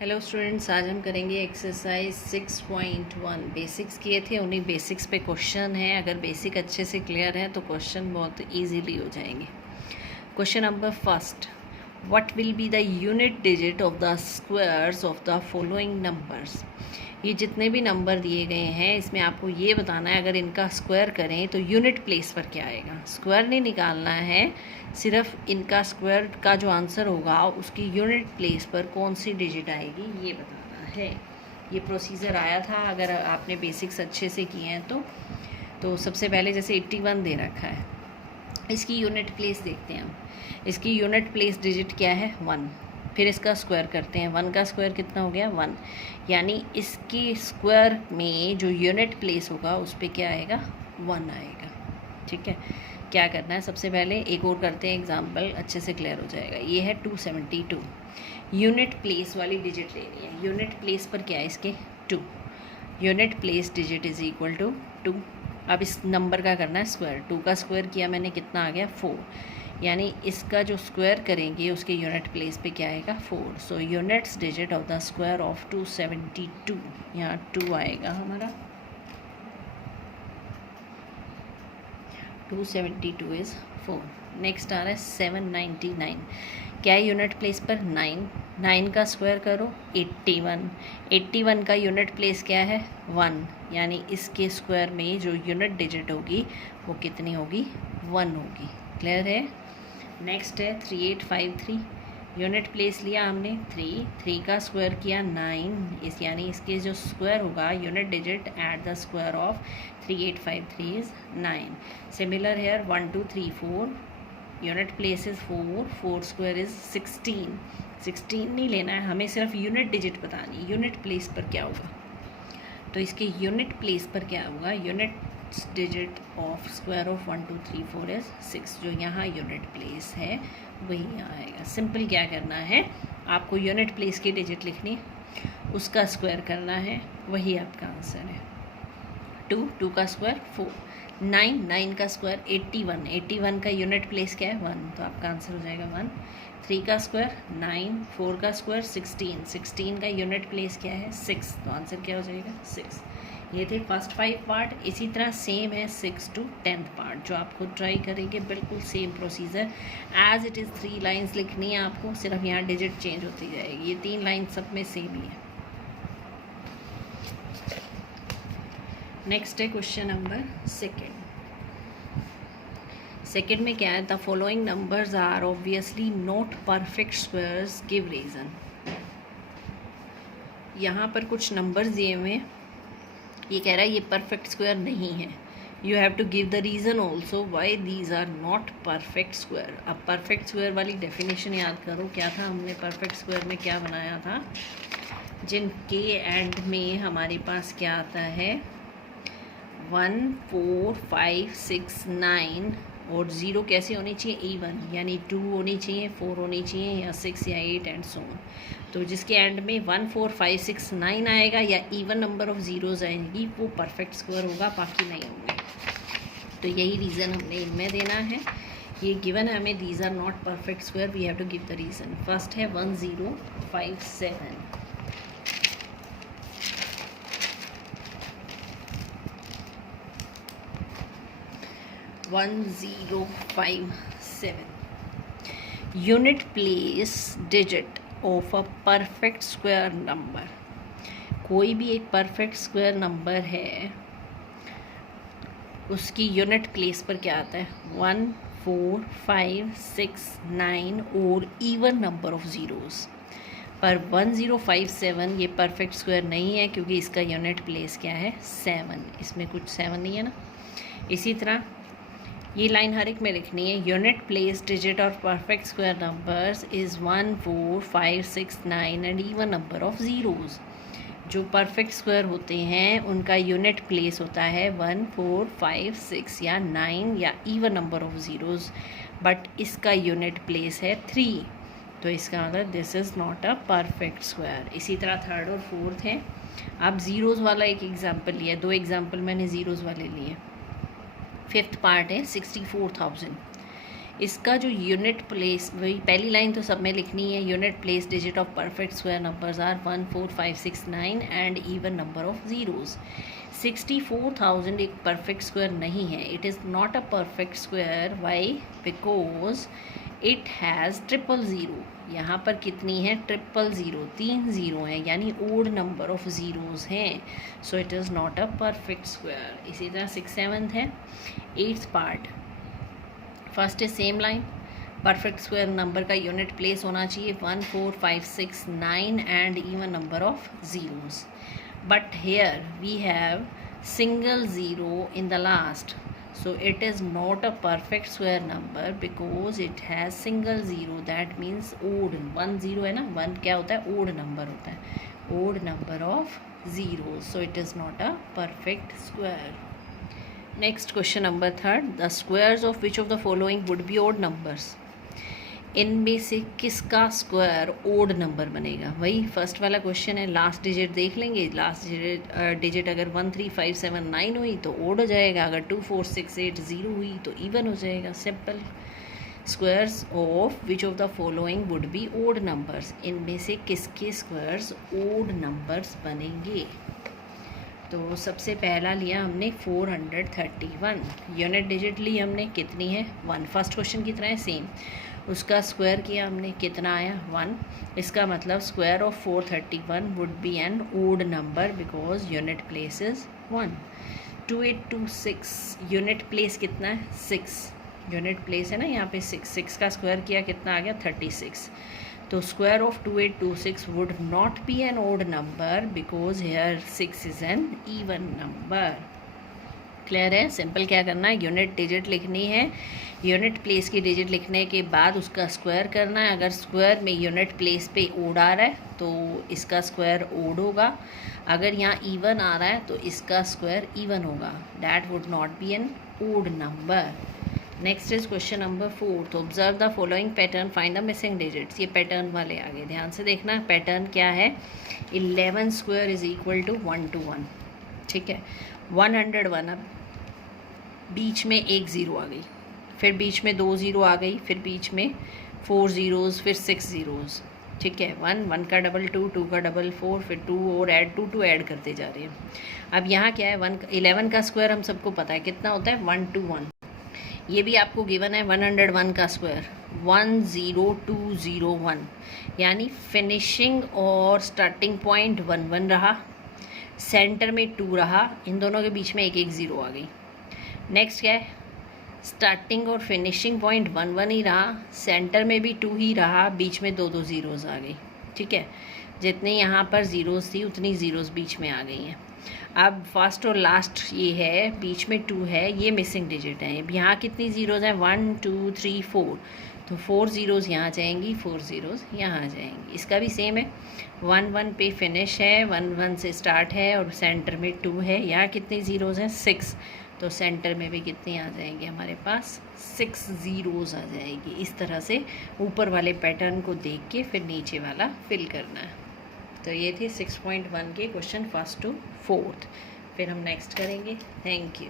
Hello students, आज हम करेंगे एक्सरसाइज 6.1। बेसिक्स किए थे, उन्हीं बेसिक्स पे क्वेश्चन है। अगर बेसिक अच्छे से क्लियर है तो क्वेश्चन बहुत इजीली हो जाएंगे। Question number first, what will be the unit digit of the squares of the following numbers. ये जितने भी नंबर दिए गए हैं इसमें आपको ये बताना है, अगर इनका स्क्वायर करें तो यूनिट प्लेस पर क्या आएगा। स्क्वायर नहीं निकालना है, सिर्फ इनका स्क्वायर का जो आंसर होगा उसकी यूनिट प्लेस पर कौन सी डिजिट आएगी ये बताना है। ये प्रोसीजर आया था, अगर आपने बेसिक्स अच्छे से किए हैं तो सबसे पहले जैसे 81 दे रखा है, इसकी यूनिट प्लेस देखते हैं हम। इसकी यूनिट प्लेस डिजिट क्या है 1, फिर इसका स्क्वायर करते हैं। 1 का स्क्वायर कितना हो गया 1, यानी इसके स्क्वायर में जो यूनिट प्लेस होगा उस पर क्या आएगा 1 आएगा। ठीक है, क्या करना है, सबसे पहले एक और करते हैं एग्जाम्पल, अच्छे से क्लियर हो जाएगा। ये है 272, यूनिट प्लेस वाली डिजिट लेनी है। यूनिट प्लेस पर क्या है इसके 2, unit place digit is equal to 2। अब इस नंबर का करना है स्क्वायर। 2 का स्क्वायर किया मैंने, कितना आ गया 4, यानी इसका जो स्क्वायर करेंगे उसके यूनिट प्लेस पे क्या आएगा 4। So units digit of the square of 272, यहाँ 2 आएगा हमारा। 272 इज़ 4। नेक्स्ट आ रहा है 799, क्या है यूनिट प्लेस पर 9। 9 का स्क्वायर करो 81, 81 का यूनिट प्लेस क्या है 1, यानी इसके स्क्वायर में जो यूनिट डिजिट होगी वो कितनी होगी 1 होगी। क्लियर है। नेक्स्ट है 3853, यूनिट प्लेस लिया हमने 3 का स्क्वायर किया 9, इस यानी इसके जो स्क्वायर होगा unit digit at the square of 3853 is 9। Similar here 1 2 3 4, unit place is 4 square is 16। 16 नहीं लेना है हमें, सिर्फ यूनिट डिजिट बतानी, यूनिट प्लेस पर क्या होगा। तो इसके यूनिट प्लेस पर क्या होगा, unit digit of square of 1 2 3 4 is 6, जो यहाँ यूनिट प्लेस है वही यहाँ आएगा। सिंपल क्या करना है, आपको यूनिट प्लेस की डिजिट लिखनी है, उसका स्क्वायर करना है, वही आपका आंसर है। 2 का स्क्वायर 4, 9 का स्क्वायर 81, 81 का यूनिट प्लेस क्या है 1, तो आपका आंसर हो जाएगा 1। 3 का स्क्वायर 9, 4 का स्क्वायर 16, 16 का यूनिट प्लेस क्या है 6, तो आंसर क्या हो जाएगा 6। ये थे फर्स्ट 5 पार्ट। इसी तरह सेम है 6 to 10th पार्ट, जो आप खुद ट्राई करेंगे, बिल्कुल same procedure as it is. 3 lines लिखनी है आपको, सिर्फ यहाँ डिजिट चेंज होती जाएगी। ये 3 लाइन सब में सेम ही है। नेक्स्ट है क्वेश्चन नंबर सेकेंड में क्या है, the following numbers are obviously not perfect squares, give reason. यहाँ पर कुछ नंबर्स दिए हुए हैं, ये कह रहा है ये परफेक्ट स्क्वायर नहीं है। You have to give the reason also why these are not perfect square. अब परफेक्ट स्क्वायर वाली डेफिनेशन याद करो, क्या था हमने परफेक्ट स्क्वायर में क्या बनाया था, जिनके एंड में हमारे पास क्या आता है 1 4 5 6 9, और 0 कैसे होनी चाहिए इवन, यानी 2 होनी चाहिए, 4 होनी चाहिए, या 6 या 8 एंड सो ऑन। तो जिसके एंड में 1 4 5 6 9 आएगा या इवन नंबर ऑफ ज़ीरोज़ आएंगी वो परफेक्ट स्क्वायर होगा, बाकी नहीं होंगे। तो यही रीज़न हमने इनमें देना है। ये गिवन है हमें, these are not perfect square, we have to give the reason. First है 1057, 1057 unit place digit of a perfect square number. कोई भी एक परफेक्ट स्क्वायर नंबर है, उसकी यूनिट प्लेस पर क्या आता है 1 4 5 6 9 और इवन नंबर ऑफ ज़ीरोज़। पर 1057 ये परफेक्ट स्क्वायर नहीं है, क्योंकि इसका यूनिट प्लेस क्या है 7, इसमें कुछ 7 नहीं है ना। इसी तरह ये लाइन हर एक में लिखनी है, unit place digit of perfect square numbers is 1 4 5 6 9 and even number of zeros. जो परफेक्ट स्क्वायर होते हैं उनका यूनिट प्लेस होता है 1 4 5 6 या 9 या even number of zeros, but इसका यूनिट प्लेस है 3, तो इसका मतलब this is not a perfect square. इसी तरह थर्ड और फोर्थ है। अब ज़ीरोज़ वाला एक एग्जाम्पल लिया, 2 एग्जाम्पल मैंने ज़ीरोज़ वाले लिए। फिफ्थ पार्ट है 64,000, इसका जो यूनिट प्लेस, वही पहली लाइन तो सब में लिखनी है, unit place digit of perfect square numbers are 1 4 5 6 9 and even number of zeros. 64,000 एक परफेक्ट स्क्वायर नहीं है, it is not a perfect square. Why? Because it has triple zero. यहाँ पर कितनी है? ट्रिपल ज़ीरो, 3 ज़ीरो हैं, यानी ओड नंबर ऑफ ज़ीरोज़ हैं। So it is not a perfect square. इसी तरह 6 7 है। 8th part, first is same line, perfect square number का यूनिट प्लेस होना चाहिए 1 4 5 6 9 and even number of zeros. But here we have single zero in the last, so it is not a perfect square number because it has single zero. That means odd, 1 0 है ना, 1 क्या होता है? odd number होता है, odd number of zeros, so it is not a perfect square. Next question number 3rd, the squares of which of the following would be odd numbers? इनमें से किसका स्क्वायर ओड नंबर बनेगा? वही first वाला question है, last digit देख लेंगे। Last digit अगर 1 3 5 7 9 हुई तो ओड हो जाएगा, अगर 2 4 6 8 0 हुई तो इवन हो जाएगा। Simple. Squares of which of the following would be odd numbers? इनमें से किसके स्क्वायर्स ओड नंबर्स बनेंगे? तो सबसे पहला लिया हमने 431, यूनिट डिजिट ली हमने, कितनी है? 1। फर्स्ट क्वेश्चन की तरह है सेम, उसका स्क्वायर किया हमने, कितना आया? 1। इसका मतलब square of 431 would be an odd number because unit place is 1। 2826, unit place कितना है? 6, यूनिट प्लेस है ना यहाँ पे 6, 6 का स्क्वायर किया, कितना आ गया? 36। तो square of 2826 would not be an odd number because here 6 is an even number. Clear है? सिंपल क्या करना है, यूनिट डिजिट लिखनी है, यूनिट प्लेस की डिजिट लिखने के बाद उसका स्क्वायर करना है। अगर स्क्वायर में यूनिट प्लेस पे ओड आ रहा है तो इसका स्क्वायर ओड होगा, अगर यहाँ इवन आ रहा है तो इसका स्क्वायर इवन होगा। That would not be an odd number. Next is question number 4, तो observe the following pattern, find the missing digits. ये पैटर्न वाले आगे ध्यान से देखना। पैटर्न क्या है? 11 square is equal to 1 to 1। ठीक है, 101, अब बीच में एक ज़ीरो आ गई, फिर बीच में 2 ज़ीरो आ गई, फिर बीच में 4 ज़ीरोज़, फिर 6 ज़ीरोज़। ठीक है, 1 1 का डबल 2 2 का डबल 4, फिर 2 और ऐड 2 2 ऐड करते जा रहे हैं। अब यहाँ क्या है? 11 का स्क्वायर हम सबको पता है कितना होता है? 121। ये भी आपको गिवन है 101 का स्क्वायर 10201, यानी फिनिशिंग और स्टार्टिंग पॉइंट 1 1 रहा, सेंटर में 2 रहा, इन दोनों के बीच में एक एक ज़ीरो आ गई। नेक्स्ट क्या है? स्टार्टिंग और फिनिशिंग पॉइंट 1 1 ही रहा, सेंटर में भी 2 ही रहा, बीच में 2 2 ज़ीरोज़ आ गई। ठीक है, जितनी यहाँ पर ज़ीरोज़ थी उतनी ज़ीरोज़ बीच में आ गई हैं। अब फर्स्ट और लास्ट ये है, बीच में 2 है, ये मिसिंग डिजिट है। अब यहाँ कितनी ज़ीरोज़ हैं? 1 2 3 4, तो 4 ज़ीरोज़ यहाँ जाएंगी, 4 ज़ीरोज़ यहाँ आ जाएंगी। इसका भी सेम है, 1 1 पे फिनिश है, 1 1 से स्टार्ट है और सेंटर में 2 है। यहाँ कितनी ज़ीरोज़ हैं? 6, तो सेंटर में भी कितनी आ जाएंगी हमारे पास? 6 ज़ीरोज़ आ जाएगी। इस तरह से ऊपर वाले पैटर्न को देख के फिर नीचे वाला फिल करना है। तो ये थे 6.1 के क्वेश्चन 1st to 4th। फिर हम नेक्स्ट करेंगे। Thank you.